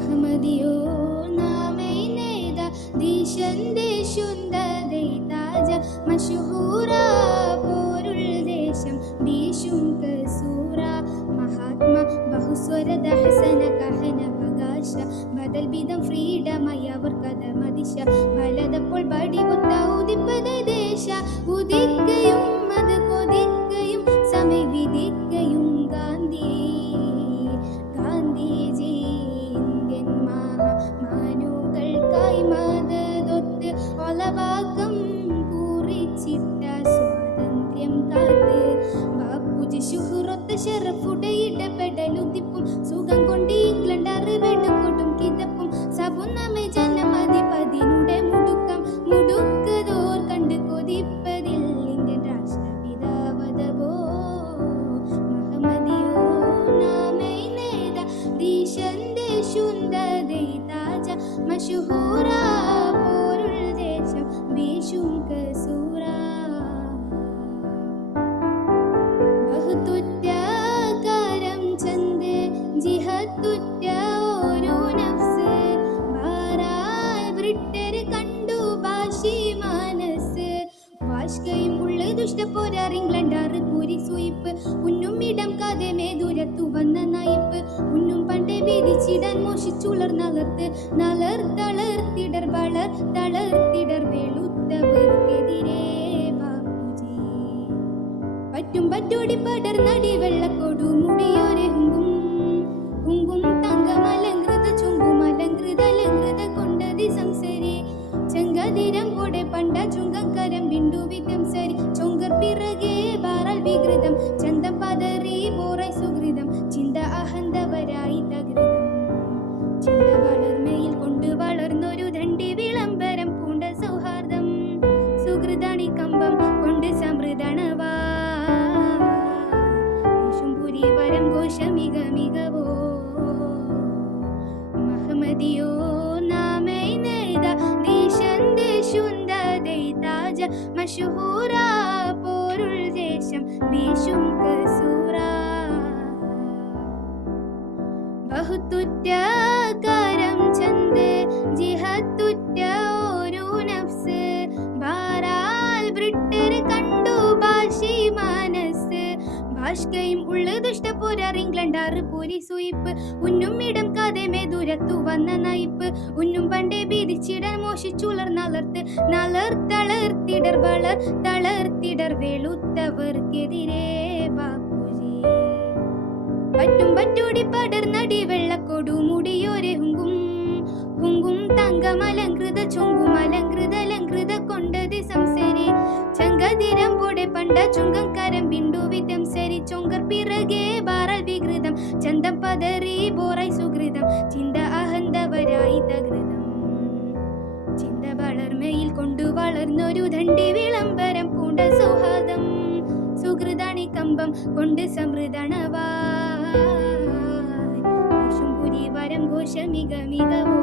മഹമദിയോ നാമൈ നേത ദീശന്തേശുന്തദൈ താജ മശഹൂറ പോരുൾ ദേശം ബീശും കസൂറ മഹാത്മ ബഹുസ്വരദ ഹസന കഹന അവകാശ ബദൽ വിധം ഫ്രീഡമയവർ കഥമദിശ വലതപ്പോൾ ബടി ഉദിപ്പത ദേശ ഉദിക്കയും അത് കൊതിക്കയും സമയ വിധിക്കയും ഗാന്ധിജി ഇന്ത്യൻ മാനുകൾക്കായി മതതൊത്ത് ഒലവാക്കം കുറിച്ചിട്ട സ്വാതന്ത്ര്യം കാത്ത് ബാപ്പുജി ശുഹ്റത്ത് ഷറഫുടെ ഇടപെടലുദിപ്പും സുഖം കൊണ്ട് ഇംഗ്ലണ്ട് അറിവെടുക്കൊടും കിതപ്പും സബുന്നമേ ജനമധിപതിനുടെ മുടുക്കതോർ കണ്ട് കൊതിപ്പതിൽ ഇന്ത്യൻ രാഷ്ട്രപിതാവതബോ മഹമദിയോ നാമൈ നേത ദീശന്തേശുന്തദൈ താജ മശഹൂറ പോരുൾ ദേശം ബീശും കസൂറ ബഹുതുറ്റ കരം ചന്ദ് ജിഹത്തുറ്റ ഓരോ നഫ്സ് ഭാരാൽ ബ്രിട്ടർ കണ്ടു ഭാഷി മനസ്സ് വാഷ്കയും ഉള്ള ദുഷ്ടപ്പോരാർ ഇംഗ്ലണ്ടാറ് പൂരി സൂയിപ്പ് ഉന്നും ഇടം കഥമേ ദൂരത്തു വന്ന നായിപ്പ് ഉന്നും പണ്ടേ വിധിച്ചിടാൻ മോഷിച്ചുളർ തളർത്തിടർ തളർത്തിടർ വെളുത്തവർക്കെതിരെ ബാപ്പുജി പറ്റോടി പടർ നടി വെള്ളക്കൊടു മുടിയോരെ ഹുങ്കും തങ്കമലങ്കൃത ചുങ്കുമലങ്കൃത കൊണ്ടതി സംസരി ചെങ്കതിരം കൊടെ പണ്ട ചുങ്കക്കരം ബിണ്ടു വിധം സരി ചൊങ്കർ പിറകെ ബാറൽ വികൃതം ചന്തം പതറി ബോറായി സുഹൃതം ചിന്ത അഹന്തവരായി തകൃതം ചിന്ത വളർമയിൽ കൊണ്ട് വളർന്നൊരു ദണ്ഡി വിളംബരം പൂണ്ട സൗഹാർദ്ദം സുഹൃദാണി കമ്പം കൊണ്ട് സമൃദ്ധണവാശുംപുരി വരം ഘോഷമികവോ മഹമദിയോ നാമൈ നേത ദീശന്തേശുന്തദൈ താജ മശഹൂറ പോരുൾ ദേശം ബീശും കസൂറ ബഹുതുറ്റ കരം ചന്ദ് ജിഹത്തുറ്റ ഓരോ നഫ്സ് ഭാരാൽ ബ്രിട്ടർ കണ്ടു ഭാഷി മനസ്സ് ഭാഷ്കയും ഉള്ള ദുഷ്ടപ്പോരാർ ഇംഗ്ലണ്ടാറ് പൂരി സൂയിപ്പ് ഉന്നും ഇടം കഥമേ ദൂരത്തു വന്ന നായിപ്പ് ഉന്നും പണ്ടേ ഭീതിച്ചിടാൻ മോഷിച്ചുളർ തളർത്തിടർ വെളുത്തവർക്കെതിരെ ബാപ്പുജി പറ്റോടി പടർ നടി വെള്ളക്കൊടു മുടിയോരെ ഹുങ്കും തങ്കമലങ്കൃത ചുങ്കുമലങ്കൃത കൊണ്ടതി സംസരി ചങ്കതിരം പൊടെ പണ്ട ചുങ്കം കരം ബിണ്ടു വിധം സരി ചൊങ്കർ പിറകെ ബാറൽ വികൃതം ചന്തം പതറി ബോറായി സുഹൃതം ചിന്ത അഹന്തവരായി തകൃതം ചിന്ത വളർമയിൽ കൊണ്ടു വളർന്നൊരു ദണ്ഡി വിളംബരം പൂണ്ട സൗഹാർദ്ദം സുഹൃദാണി കമ്പം കൊണ്ട് സമൃദ്ധണവാശുംപുരി വരം ഘോഷമികവോ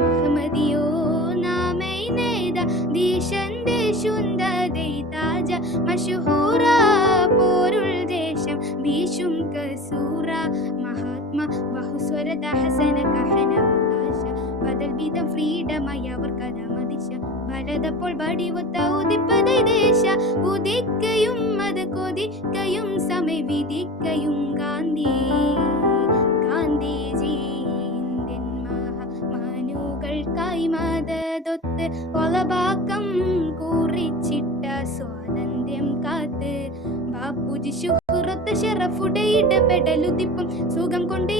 മഹമദിയോ നാമൈ നേത ദീശന്തേശുന്തദൈ താജ മശഹൂറ പോരുൾ ദേശം ബീശും കസൂറ മഹാത്മ ബഹുസ്വരദ ഹസന കഹന അവകാശ ബദൽ വിധം ഫ്രീഡമയവർ കഥമദിശ വലതപ്പോൾ ബടി ഉദിപ്പത ദേശ ഉദിക്കയും അത് കൊതിക്കയും സമയ വിധിക്കയും ഗാന്ധിജി ഇന്ത്യൻ മാനുകൾക്കായി മതതൊത്ത് ഒലവാക്കം കുറിച്ചിട്ട സ്വാതന്ത്ര്യം കാത്ത് ബാപ്പുജി ശുഹ്റത്ത് ഷറഫുടെ ഇടപെടലുദിപ്പും സുഖം കൊണ്ട്